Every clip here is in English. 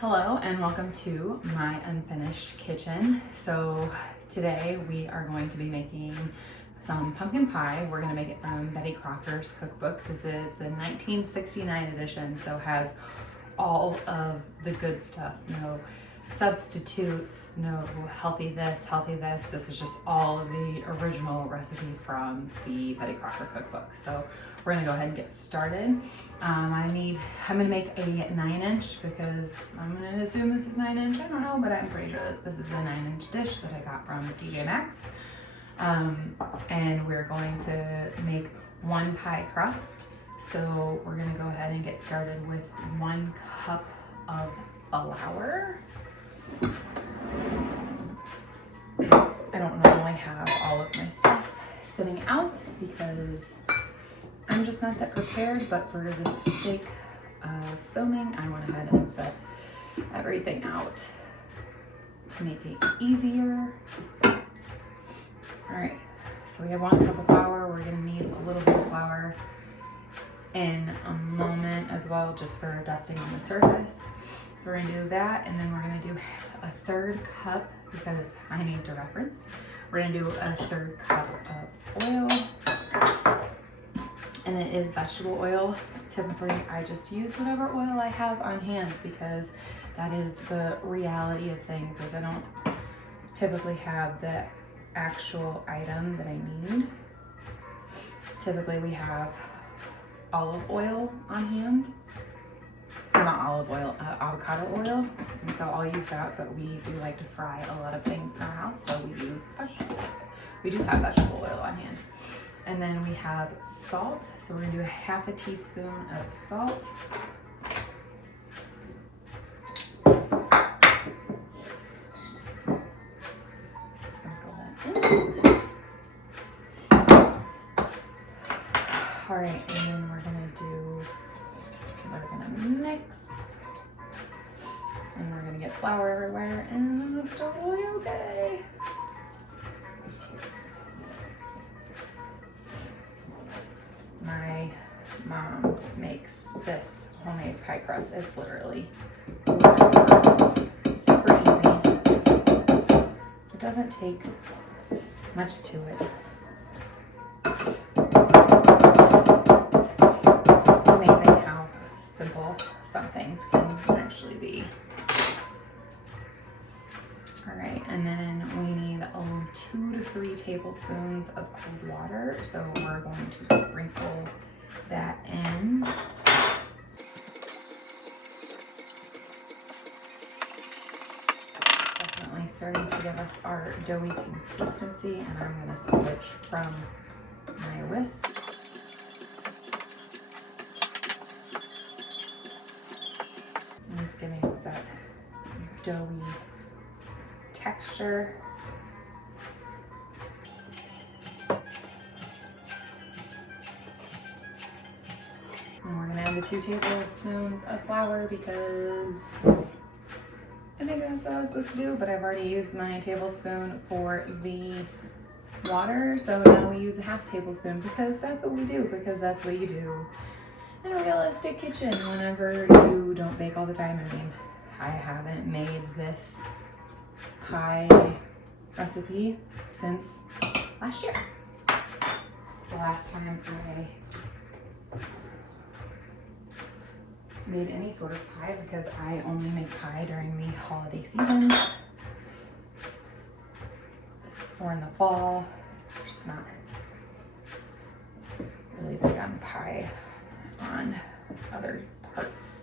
Hello and welcome to my unfinished kitchen. So today we are going to be making some pumpkin pie. We're going to make it from Betty Crocker's cookbook. This is the 1969 edition, so has all of the good stuff. No substitutes, no healthy this, healthy this. This is just all of the original recipe from the Betty Crocker cookbook. So we're gonna go ahead and get started. I'm gonna make a 9-inch because I'm gonna assume this is 9-inch. I don't know, but I'm pretty sure that this is a 9-inch dish that I got from TJ Maxx. And we're going to make one pie crust. So we're gonna go ahead and get started with 1 cup of flour. I don't normally have all of my stuff sitting out because I'm just not that prepared, but for the sake of filming, I went ahead and set everything out to make it easier. All right, so we have 1 cup of flour. We're gonna need a little bit of flour in a moment as well, just for dusting on the surface. So we're gonna do that, and then we're gonna do a 1/3 cup, because I need to reference. We're gonna do a 1/3 cup of oil. And it is vegetable oil. Typically, I just use whatever oil I have on hand because that is the reality of things, is I don't typically have the actual item that I need. Typically, we have olive oil on hand. Or not olive oil, avocado oil. And so I'll use that, but we do like to fry a lot of things in our house, so we use vegetable oil. We do have vegetable oil on hand. And then we have salt. So we're gonna do 1/2 teaspoon of salt. Sprinkle that in. All right, and then we're gonna mix. And we're gonna get flour everywhere, and it's totally okay. My mom makes this homemade pie crust. It's literally super easy. It doesn't take much to it. It's amazing how simple some things can actually be. All right, and then we need 2 to 3 tablespoons of cold water. So we're going to sprinkle that in. Definitely starting to give us our doughy consistency, and I'm gonna switch from my whisk. And it's giving us that doughy texture. And we're gonna add the 2 tablespoons of flour because I think that's what I was supposed to do, but I've already used my tablespoon for the water. So now we use a 1/2 tablespoon because that's what we do, because that's what you do in a realistic kitchen whenever you don't bake all the time. I mean, I haven't made this pie recipe since last year. It's the last time I made any sort of pie, because I only make pie during the holiday season or in the fall. I'm just not really big on pie on other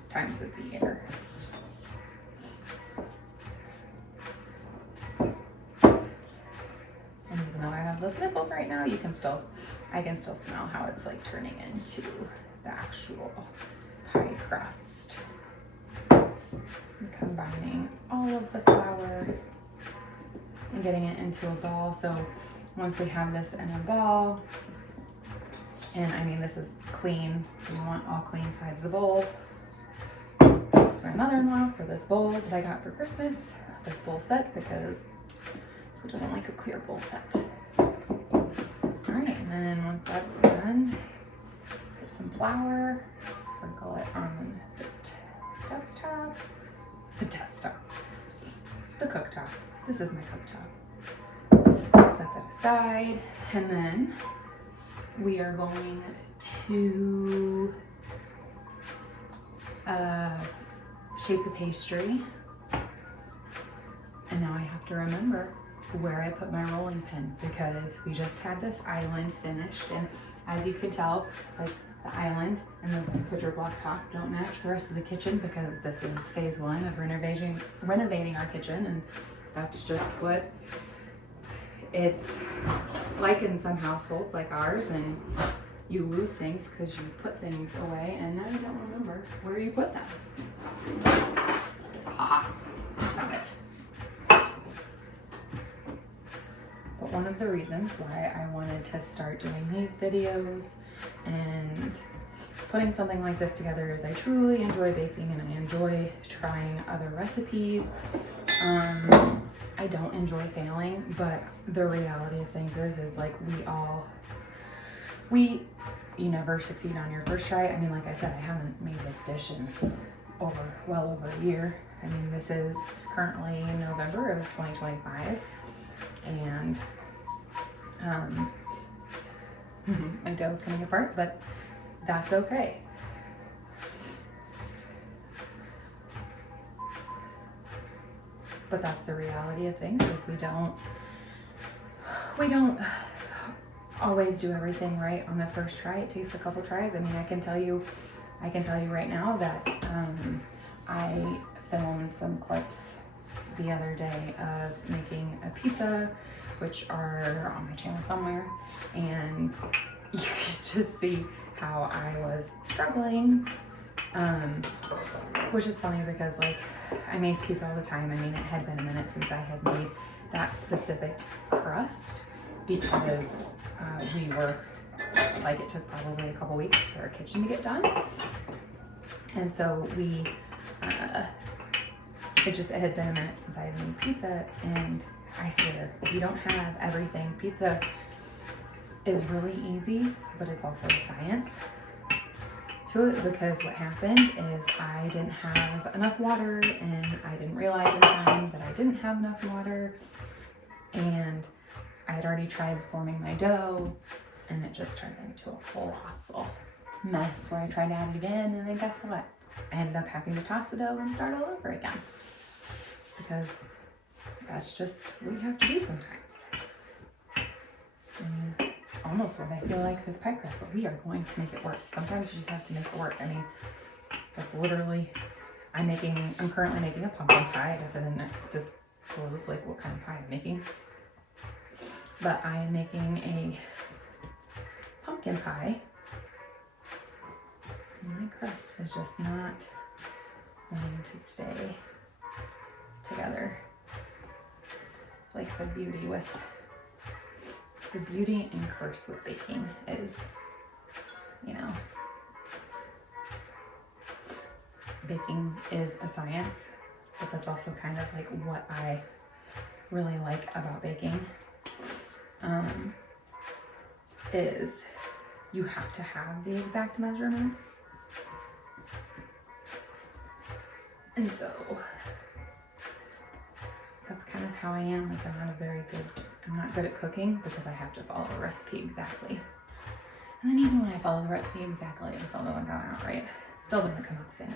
times of the year. And even though I have the sniffles right now, I can still smell how it's like turning into the actual pie crust. And combining all of the flour and getting it into a ball. So once we have this in a ball, and I mean this is clean, so you want all clean size of the bowl. Thanks to my mother-in-law for this bowl that I got for Christmas, this bowl set, because who doesn't like a clear bowl set? All right, and then once that's done, get some flour, sprinkle it on the desktop. the desktop, the cooktop. This is my cooktop. Set that aside, and then we are going to shape the pastry. And now I have to remember where I put my rolling pin, because we just had this island finished, and as you can tell, like, the island and the butcher block top don't match the rest of the kitchen, because this is phase one of renovating our kitchen, and that's just what it's like in some households like ours, and you lose things because you put things away and now you don't remember where you put them. Aha, got it. But one of the reasons why I wanted to start doing these videos and putting something like this together is I truly enjoy baking and I enjoy trying other recipes. I don't enjoy failing, but the reality of things is like you never succeed on your first try. I mean, like I said, I haven't made this dish in well over a year. I mean, this is currently November of 2025, and my dough's coming apart, but that's okay. But that's the reality of things, is we don't always do everything right on the first try. It takes a couple tries. I mean, I can tell you right now that I filmed some clips the other day of making a pizza, which are on my channel somewhere, and you could just see how I was struggling, which is funny because, like, I make pizza all the time. I mean, it had been a minute since I had made that specific crust, because we were, like, it took probably a couple weeks for our kitchen to get done, and so we it had been a minute since I had made pizza, and I swear, if you don't have everything, pizza is really easy, but it's also a science to it, because what happened is I didn't have enough water, and I didn't realize in time that I didn't have enough water, and I had already tried forming my dough, and it just turned into a colossal mess where I tried to add it again, and then guess what? I ended up having to toss the dough and start all over again, because that's just what you have to do sometimes. And it's almost what I feel like this pie crust, but we are going to make it work. Sometimes you just have to make it work. I mean, that's literally, I'm currently making a pumpkin pie. I guess I didn't disclose like what kind of pie I'm making, but I am making a pumpkin pie. My crust is just not wanting to stay together. It's like the beauty and curse with baking is, you know, baking is a science, but that's also kind of like what I really like about baking, is you have to have the exact measurements. And so that's kind of how I am. Like, I'm not good at cooking because I have to follow the recipe exactly. And then even when I follow the recipe exactly, it still doesn't come out right. It still doesn't come out the same.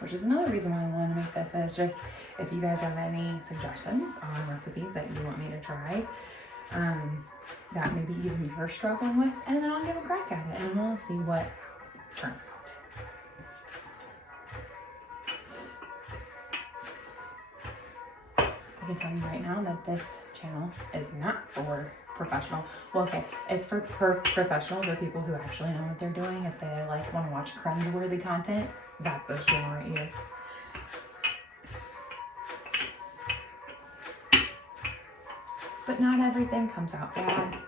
Which is another reason why I want to make this, is just if you guys have any suggestions on recipes that you want me to try, that maybe even you're struggling with, and then I'll give a crack at it and we'll see what turns out. I can tell you right now that this channel is not for professional. Well, okay, it's for professionals or people who actually know what they're doing. If they like want to watch cringe-worthy content, that's this channel right here. But not everything comes out bad.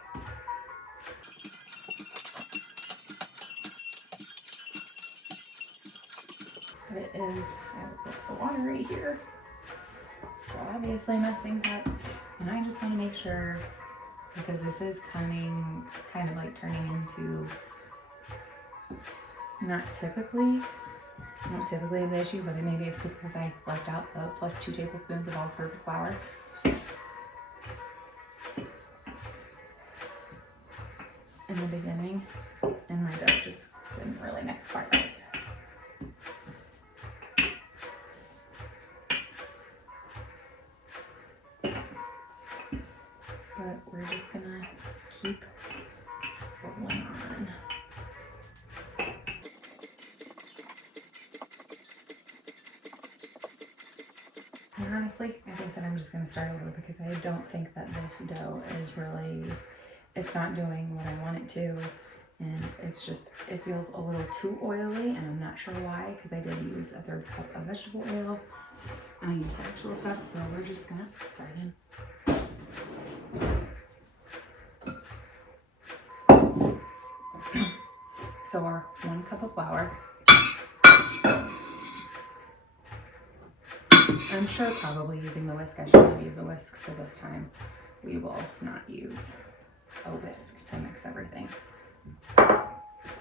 But it is, I will put the water right here. Will obviously mess things up. And I just want to make sure, because this is kind of like turning into, not typically I don't typically have the issue, but maybe it's because I left out the plus 2 tablespoons of all-purpose flour. In the beginning, and my dough just didn't really mix quite right. But we're just gonna keep rolling on. And honestly, I think that I'm just gonna start over because I don't think that this dough is really, it's not doing what I want it to. And it's just, it feels a little too oily, and I'm not sure why, because I did use a 1/3 cup of vegetable oil. I use actual stuff, so we're just gonna start in. So our 1 cup of flour. I'm sure probably using the whisk, I should have used a whisk, so this time we will not use a whisk to mix everything.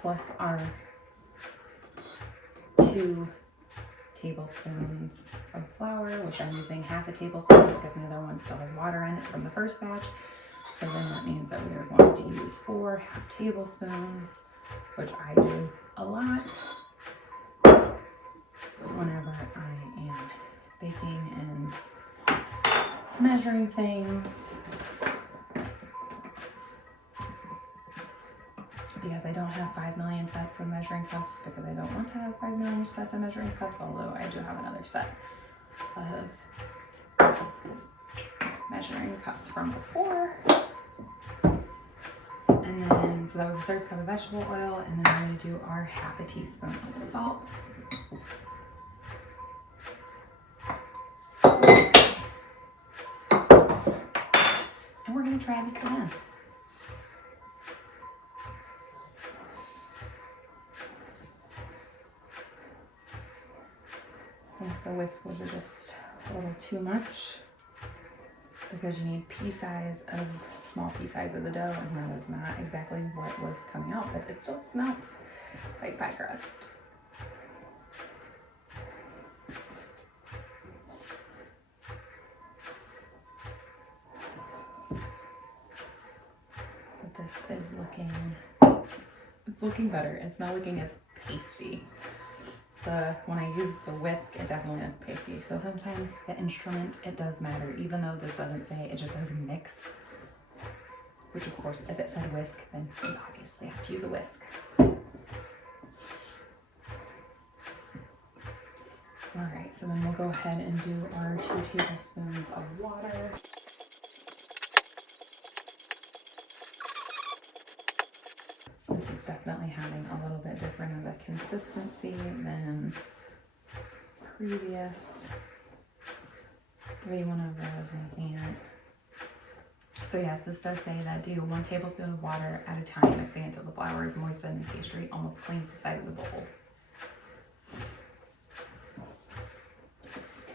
Plus our 2 tablespoons of flour, which I'm using half a tablespoon because my other one still has water in it from the first batch. So then that means that we are going to use 4 half tablespoons, which I do a lot whenever I am baking and measuring things. Because I don't have 5 million sets of measuring cups, because I don't want to have 5 million sets of measuring cups, although I do have another set of measuring cups from before. And then, so that was a 1/3 cup of vegetable oil, and then we're going to do our half a teaspoon of salt. And we're going to try this again. I think the whisk was just a little too much because you need small pea size of the dough, and that is not exactly what was coming out, but it still smelled like pie crust. But this is it's looking better. It's not looking as pasty. When I use the whisk, it definitely is pasty. So sometimes the instrument, it does matter, even though this doesn't say, it just says mix. Which of course, if it said whisk, then you obviously have to use a whisk. All right, so then we'll go ahead and do our 2 tablespoons of water. This is definitely having a little bit different of a consistency than previous. Maybe one of those making it. So yes, this does say that do 1 tablespoon of water at a time, mixing until the flour is moistened and pastry almost cleans the side of the bowl.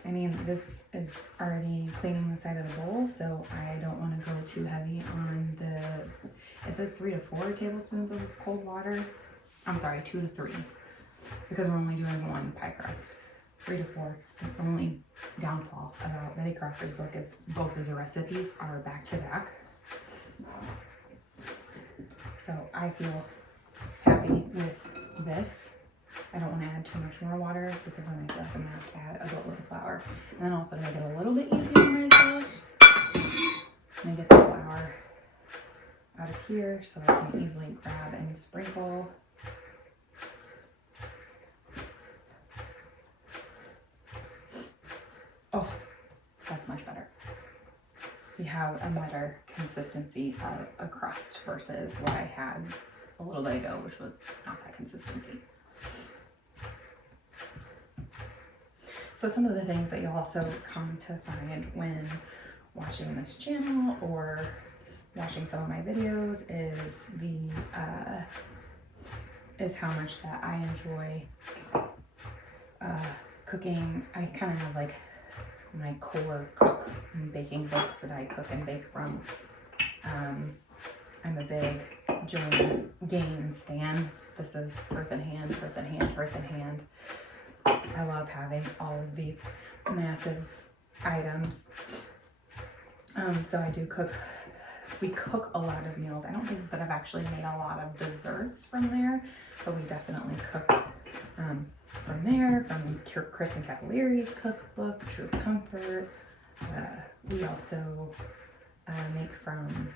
I mean, this is already cleaning the side of the bowl, so I don't want to go too heavy on it says 3 to 4 tablespoons of cold water. I'm sorry, 2 to 3, because we're only doing 1 pie crust. 3 to 4. That's the only downfall about Betty Crocker's book, is both of the recipes are back to back. So I feel happy with this. I don't want to add too much more water because then I feel like I'm going to have to add a boatload of flour. And then also to make it a little bit easier for myself, I'm going to get the flour out of here so I can easily grab and sprinkle. Oh, that's much better. We have a better consistency of a crust versus what I had a little bit ago, which was not that consistency. So some of the things that you'll also come to find when watching this channel or watching some of my videos is how much that I enjoy cooking. I kind of have like my core cook and baking books that I cook and bake from. I'm a big Joanne Gaines fan. This is Earth in Hand, Earth in Hand, Earth in Hand. I love having all of these massive items. So I do cook. We cook a lot of meals. I don't think that I've actually made a lot of desserts from there, but we definitely cook from there, from Chris and Cavallari's cookbook, True Comfort. We also make from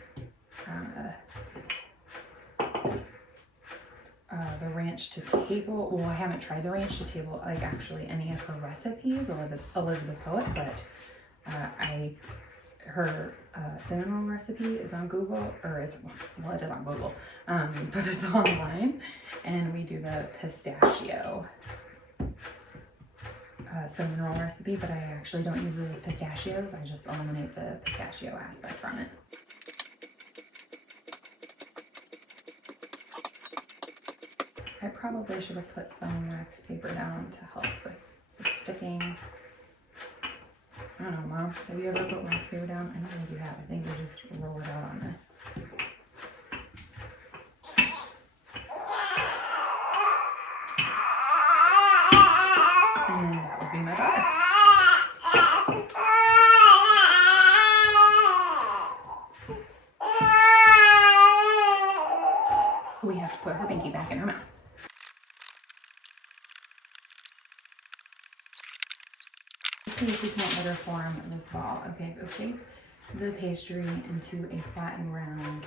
the Ranch to Table. Well, I haven't tried the Ranch to Table, like actually any of her recipes, Elizabeth Poet, but her cinnamon roll recipe is on Google, or is, well, it is on Google, but it's online, and we do the pistachio cinnamon roll recipe, but I actually don't use the pistachios. I just eliminate the pistachio aspect from it. I probably should have put some wax paper down to help with the sticking. I don't know, Mom, have you ever put wax paper down? I don't think you have. I think you just roll it out on this. And then that would be my daughter. We have to put her pinky back in her mouth. Let's see if we can't better form this ball. Okay, so shape the pastry into a flattened round.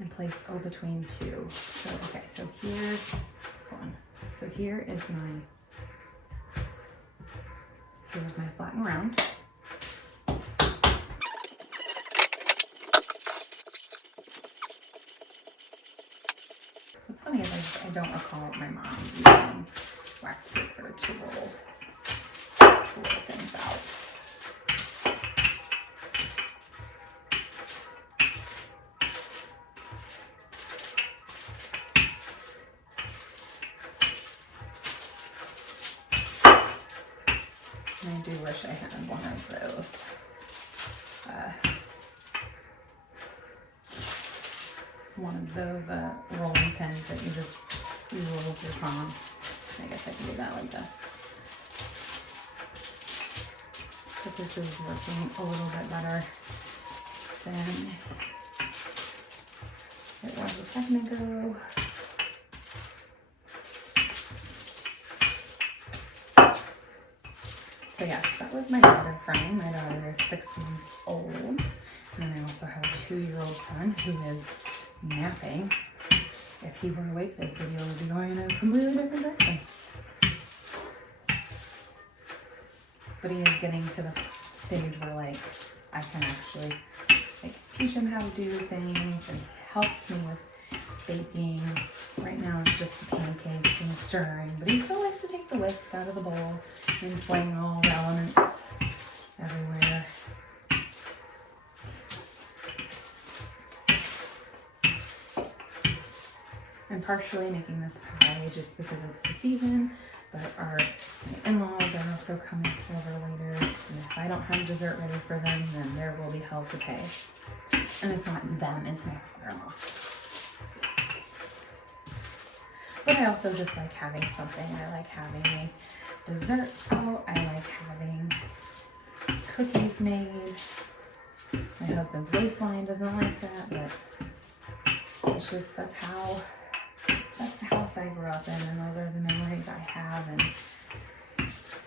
And place O between two. So, okay, so here, hold on. So here is here's my flattened round. What's funny is I don't recall my mom using wax paper to roll things out. I do wish I had one of those. One of those rolling pins that you just roll with your palm. I guess I can do that like this. But this is working a little bit better than it was a second ago. So yes, that was my daughter crying. My daughter is 6 months old. And then I also have a 2-year-old son who is napping. If he were awake, this video would be going in a completely different direction. But he is getting to the stage where like I can actually like teach him how to do things, and he helps me with baking. Right now it's just the pancakes and the stirring, but he still likes to take the whisk out of the bowl and fling all the elements everywhere. I'm partially making this pie just because it's the season, but my in-laws are also coming over later, and if I don't have dessert ready for them, then there will be hell to pay. And it's not them, it's my father-in-law. But I also just like having something. I like having a dessert out. I like having cookies made. My husband's waistline doesn't like that, but it's just, that's the house I grew up in, and those are the memories I have, and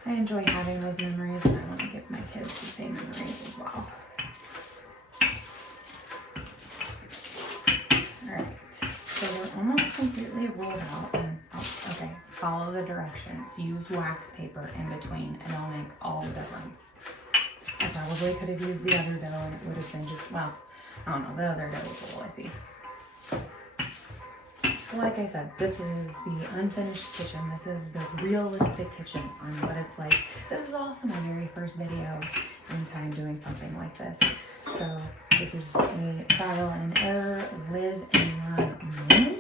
I enjoy having those memories, and I want to give my kids the same memories as well. Alright, so we're almost completely rolled out, and okay, follow the directions. Use wax paper in between, and it'll make all the difference. I probably could have used the other dough, and it would have been just, well, I don't know, the other dough was a little iffy. Like I said, this is the unfinished kitchen. This is the realistic kitchen on what it's like. This is also my very first video in time doing something like this. So this is a trial and error, live and learn moment.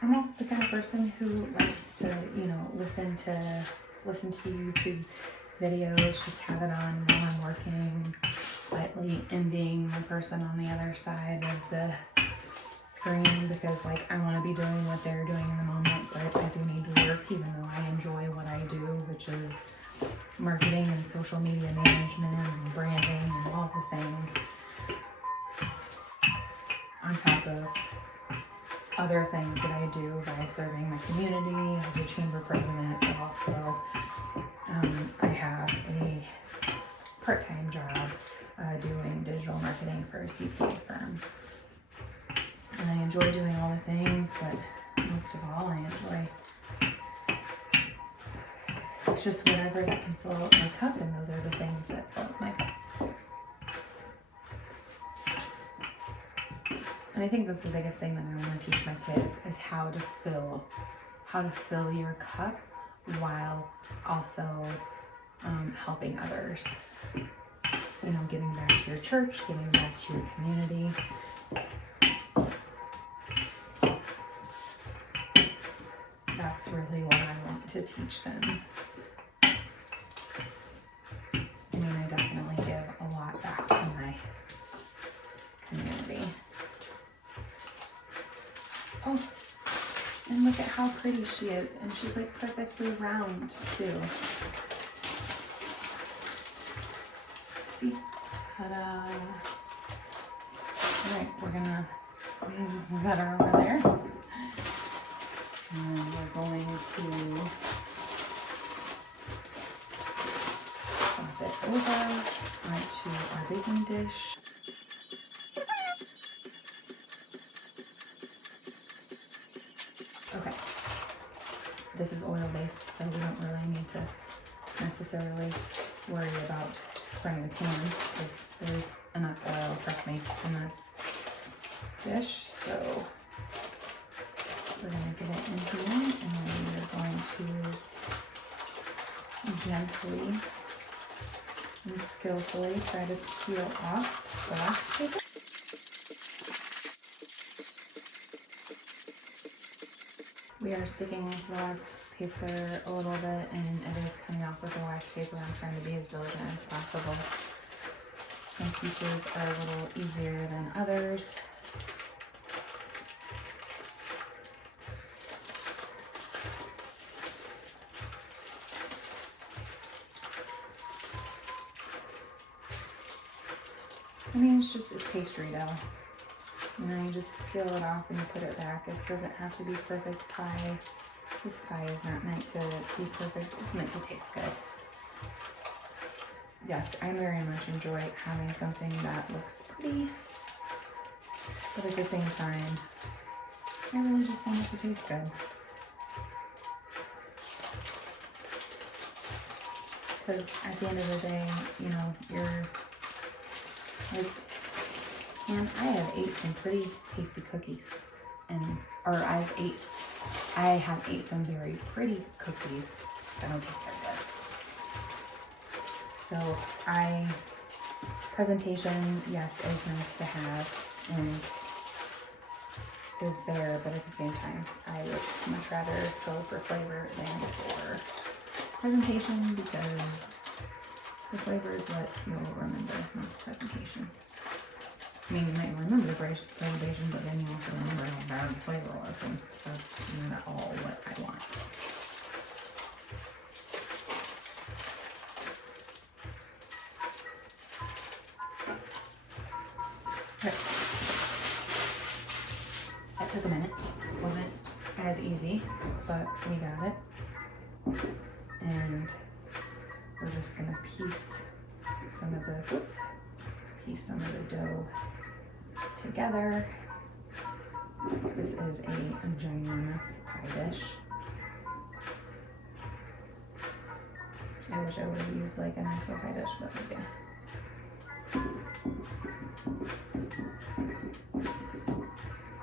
I'm also the kind of person who likes to, listen to YouTube videos, just have it on while I'm working, slightly envying the person on the other side of the screen because like I want to be doing what they're doing in the moment, but I do need to work even though I enjoy what I do, which is marketing and social media management and branding and all the things on top of other things that I do by serving my community as a chamber president, but also I have a part-time job doing digital marketing for a CPA firm. And I enjoy doing all the things, but most of all I enjoy just whatever that can fill up my cup, and those are the things that fill up my cup. And I think that's the biggest thing that I want to teach my kids is how to fill your cup while also helping others. You know, giving back to your church, giving back to your community. That's really what I want to teach them. I mean, I definitely give a lot back to my community. Oh, and look at how pretty she is. And she's like perfectly round too. See? Ta-da! Alright, we're gonna set her over there. And we're going to flip it over onto our baking dish. Okay, this is oil-based, so we don't really need to necessarily worry about spraying the pan because there's enough oil, trust me, in this dish. So we're going to get it in here, and then we're going to gently and skillfully try to peel off the wax paper. We are sticking with the wax paper a little bit, and it is coming off with the wax paper. I'm trying to be as diligent as possible. Some pieces are a little easier than others. I mean, it's pastry dough. You know, you just peel it off and you put it back. It doesn't have to be perfect pie. This pie is not meant to be perfect. It's meant to taste good. Yes, I very much enjoy having something that looks pretty, but at the same time, I really just want it to taste good. Because at the end of the day, you know, you're like, man, I have ate some pretty tasty cookies, I have ate some very pretty cookies that don't taste very good. So presentation, yes, is nice to have and is there, but at the same time, I would much rather go for flavor than for presentation because the flavor is what you'll remember, not the presentation. I mean, you might remember the presentation, but then you also remember how bad the flavor was, and that's not all what I want. Okay. That took a minute. Wasn't as easy, but we got it. And we're just gonna piece some of the dough together. This is a ginormous pie dish. I wish I would have used like an actual pie dish, but that's good.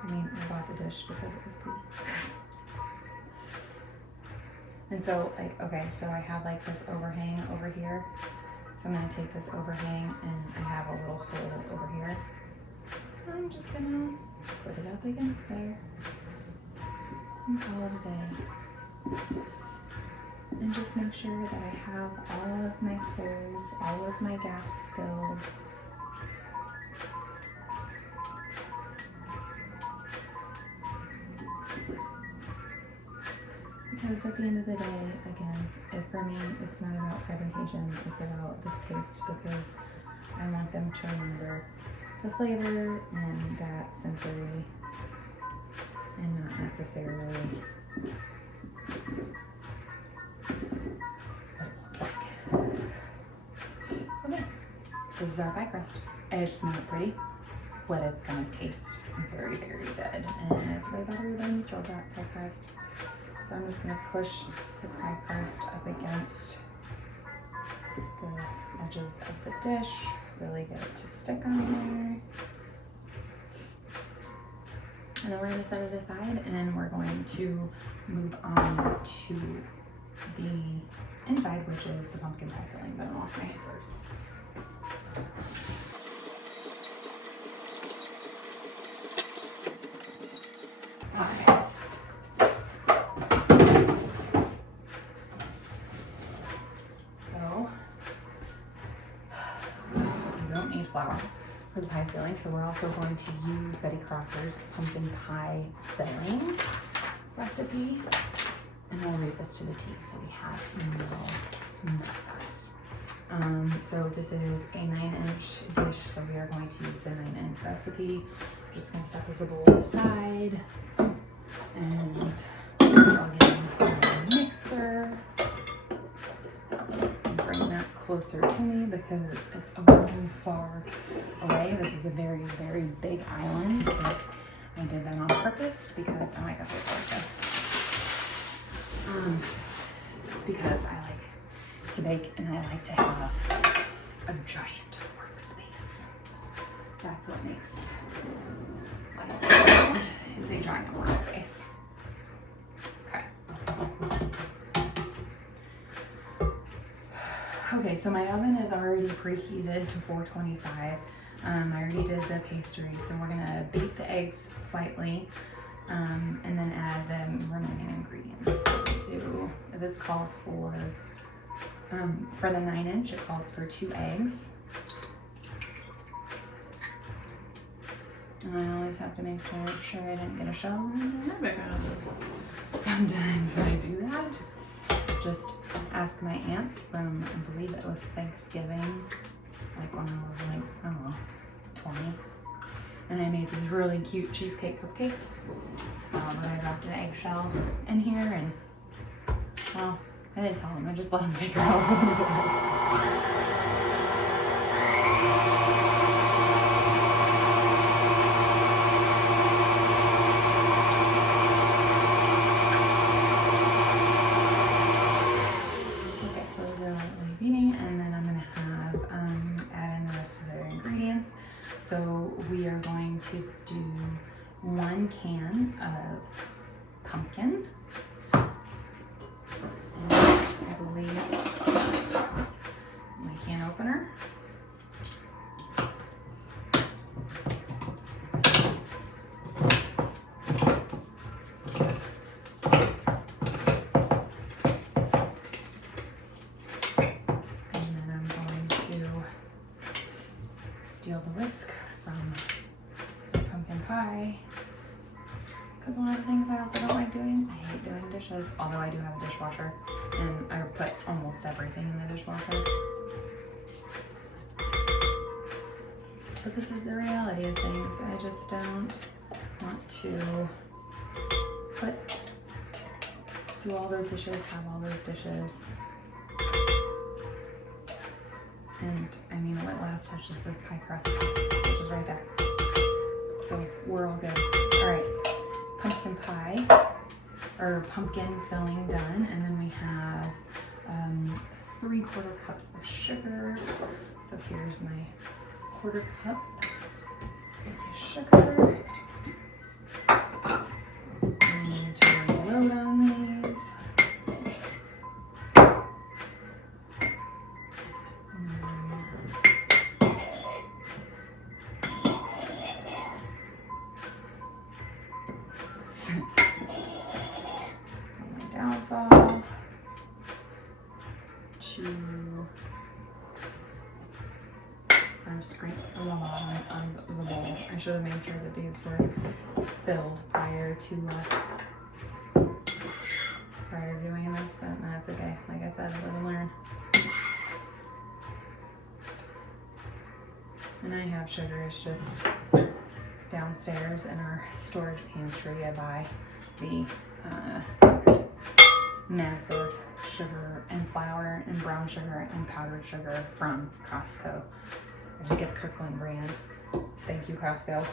I mean, I bought the dish because it was pretty. And so, like, okay, so I have like this overhang over here. So I'm going to take this overhang and I have a little hole over here. I'm just going to put it up against there and call it a day. And just make sure that I have all of my holes, all of my gaps filled. Because at the end of the day, again, for me, it's not about presentation, it's about the taste, because I want them to remember the flavor and that sensory, and not necessarily what it looked like. Okay, this is our pie crust. It's not pretty, but it's gonna taste very, very good, and it's way better than store-bought pie crust. So I'm just gonna push the pie crust up against the edges of the dish, really get it to stick on there. And then we're gonna set it aside, and we're going to move on to the inside, which is the pumpkin pie filling, but I'm gonna wash my hands first. All right. So, you don't need flour for the pie filling, so we're also going to use Betty Crocker's pumpkin pie filling recipe, and we'll read this to the T so we have no mess-ups. So this is a 9-inch dish, so we are going to use the 9-inch recipe. I'm just going to set this bowl aside and plug in my mixer and bring that closer to me because it's a little far away. This is a very, very big island, but I did that on purpose because, oh, I guess it's okay. Because I like to bake and I like to have a giant workspace. That's what makes life is a giant workspace. Okay. Okay, so my oven is already preheated to 425. I already did the pastry, so we're gonna beat the eggs slightly and then add the remaining ingredients. So this calls for the 9-inch, it calls for 2 eggs. And I always have to make sure I didn't get a shell in there because sometimes I do that. Just ask my aunts from, I believe it was Thanksgiving, like when I was like, I don't know, 20. And I made these really cute cheesecake cupcakes. But I dropped an eggshell in here and, well, I didn't tell them, I just let them figure out what it was. So we are going to do 1 can of pumpkin. And I believe my can opener. And then I'm going to steal the whisk from the pumpkin pie, because one of the things I also don't like doing, I hate doing dishes, although I do have a dishwasher and I put almost everything in the dishwasher. But this is the reality of things. I just don't want to do all those dishes, have all those dishes. And I mean, what last touch is this pie crust, which is right there. So we're all good. All right, pumpkin pie, or pumpkin filling done. And then we have 3/4 cups of sugar. So here's my 1/4 cup of sugar. I need to load on these. Downfall. I should have made sure that these were filled prior to doing this, but that's okay. Like I said, live and learn. And I have sugar. It's just downstairs in our storage pantry. I buy the massive sugar and flour and brown sugar and powdered sugar from Costco. I just get the Kirkland brand. Thank you, Costco,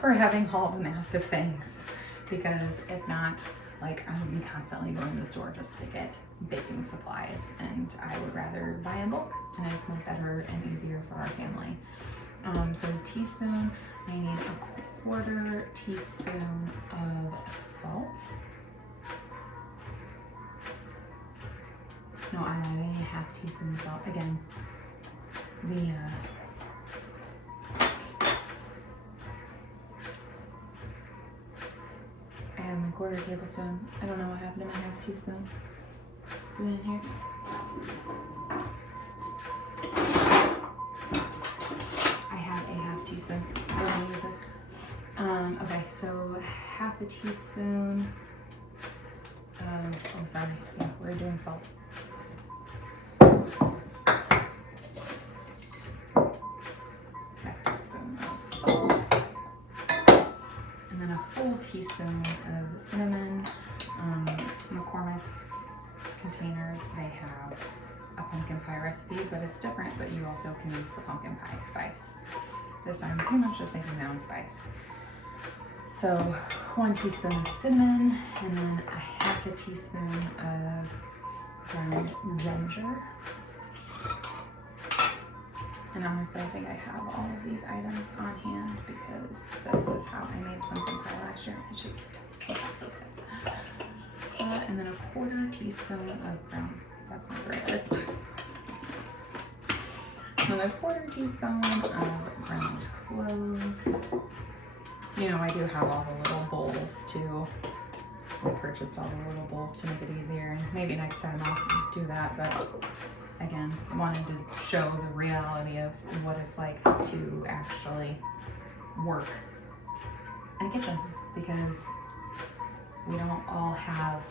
for having all the massive things, because if not, like, I would be constantly going to the store just to get baking supplies, and I would rather buy in bulk, and it's much better and easier for our family. So a teaspoon, I need a 1/4 teaspoon of salt. No, I need a 1/2 teaspoon of salt. Again, I have my 1/4 tablespoon. I don't know what happened to my 1/2 teaspoon. Is it in here? I have a 1/2 teaspoon. We're gonna use this. Okay, so 1/2 teaspoon of, oh sorry, yeah, we're doing salt. 1/2 teaspoon of salt. And then a full teaspoon of cinnamon. McCormick's containers, they have a pumpkin pie recipe, but it's different, but you also can use the pumpkin pie spice. This I'm pretty much just making my own spice. So 1 teaspoon of cinnamon, and then a 1/2 teaspoon of ground ginger. And honestly, I think I have all of these items on hand because this is how I made pumpkin pie last year. It just doesn't come out so good. And then a 1/4 teaspoon of brown. That's not very good. Another 1/4 teaspoon of ground cloves. You know, I do have all the little bowls too. I purchased all the little bowls to make it easier, and maybe next time I'll do that, but again, wanted to show the reality of what it's like to actually work in a kitchen, because we don't all have,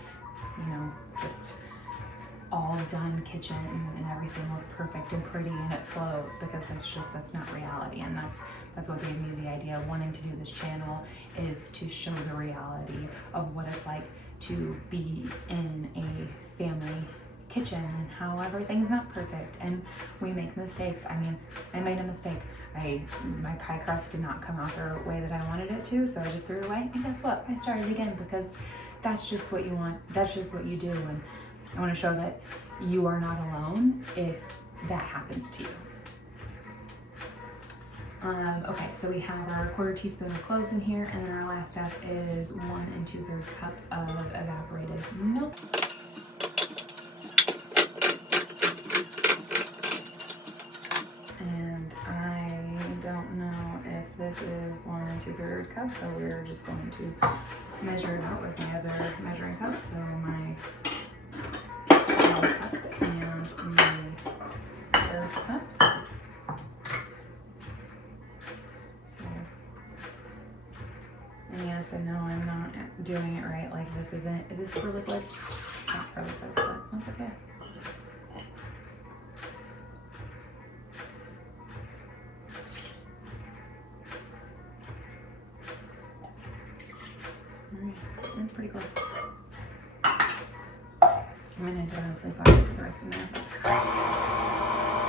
you know, just all done kitchen and everything look perfect and pretty and it flows, because that's not reality. And that's what gave me the idea of wanting to do this channel, is to show the reality of what it's like to be in a family kitchen and how everything's not perfect and we make mistakes. I mean, I made a mistake. My pie crust did not come out the way that I wanted it to, so I just threw it away, and guess what? I started again, because that's just what you want. That's just what you do. And I want to show that you are not alone if that happens to you. Okay, so we have our 1/4 teaspoon of cloves in here, and then our last step is 1 2/3 cup of evaporated milk. And I don't know if this is 1 2/3 cup, so we're just going to measure it out with my other measuring cup. So my 1 cup and my 1/3 cup. So, and yes, I know I'm not doing it right. Like, this isn't, is this for liquids? It's not for liquids, but that's okay. It's pretty close. I'm gonna honestly probably put the rest in there. Alright,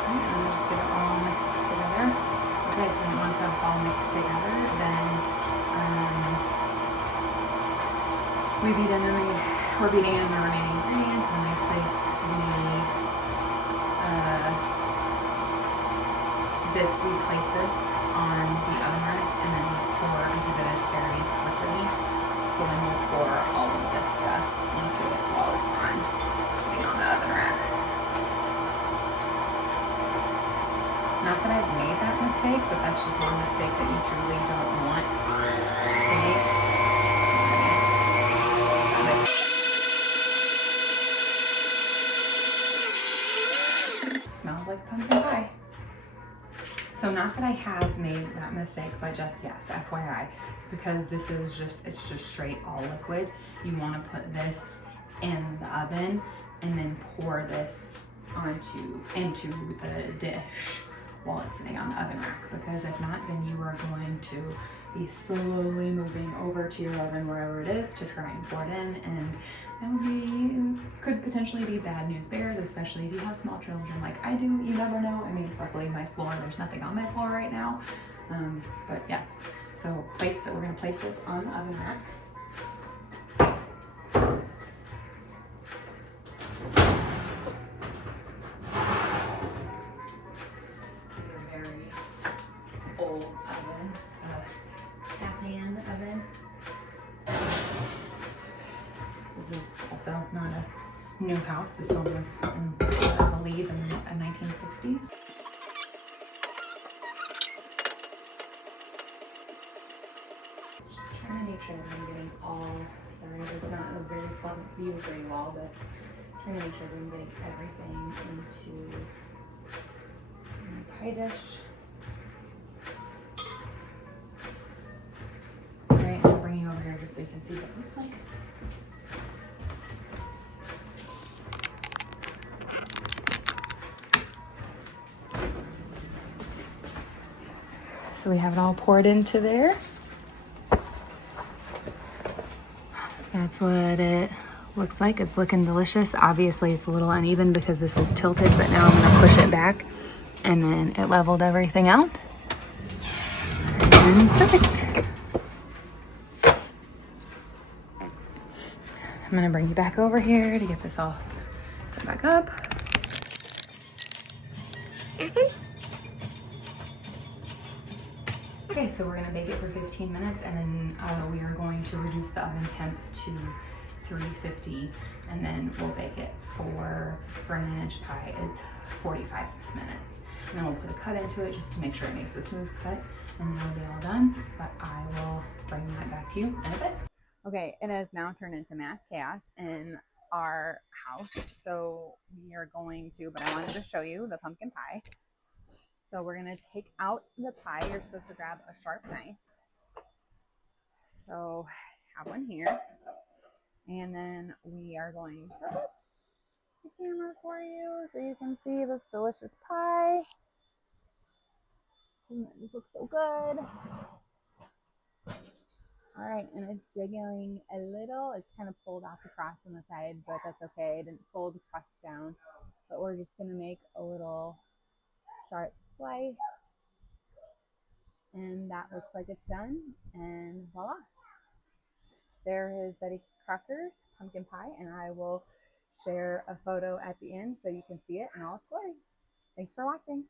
I'm gonna just get it all mixed together. Okay, so once that's all mixed together, then we're beating in the remaining ingredients, and I place we place this on the oven rack, and then we pour, because it is very liquidy. So then we'll pour all of this stuff into it while it's being on the oven rack. Not that I've made that mistake, but that's just one mistake that you truly don't want to make. Smells like pumpkin pie. So not that I have made that mistake, but just yes, FYI, because this is just, it's just straight all liquid. You want to put this in the oven and then pour this into the dish while it's sitting on the oven rack, because if not, then you are going to be slowly moving over to your oven wherever it is to try and pour it in, and that would be, could potentially be bad news bears, especially if you have small children like I do. You never know. I mean, luckily my floor, there's nothing on my floor right now, but yes. So we're gonna place this on the oven rack. Old oven, tap-in oven. This is also not a new house. This home was, I believe, in the 1960s. Just trying to make sure that I'm getting all, sorry, it's not a very pleasant view for you all, but trying to make sure that I'm getting everything into my pie dish. Over here just so you can see what it looks like. So we have it all poured into there. That's what it looks like. It's looking delicious. Obviously it's a little uneven because this is tilted, but now I'm gonna push it back and then it leveled everything out. And perfect. I'm gonna bring you back over here to get this all set back up. Okay, so we're gonna bake it for 15 minutes, and then we are going to reduce the oven temp to 350, and then we'll bake it for a 9-inch pie. It's 45 minutes. And then we'll put a cut into it just to make sure it makes a smooth cut, and then it'll be all done. But I will bring that back to you in a bit. Okay, it has now turned into mass chaos in our house. So we are going to, but I wanted to show you the pumpkin pie. So we're gonna take out the pie. You're supposed to grab a sharp knife. So have one here. And then we are going to put the camera for you so you can see this delicious pie. And it just looks so good. All right, and it's jiggling a little. It's kind of pulled off the crust on the side, but that's okay. It didn't pull the crust down. But we're just gonna make a little sharp slice. And that looks like it's done. And voila. There is Betty Crocker's pumpkin pie, and I will share a photo at the end so you can see it in all its glory. Thanks for watching.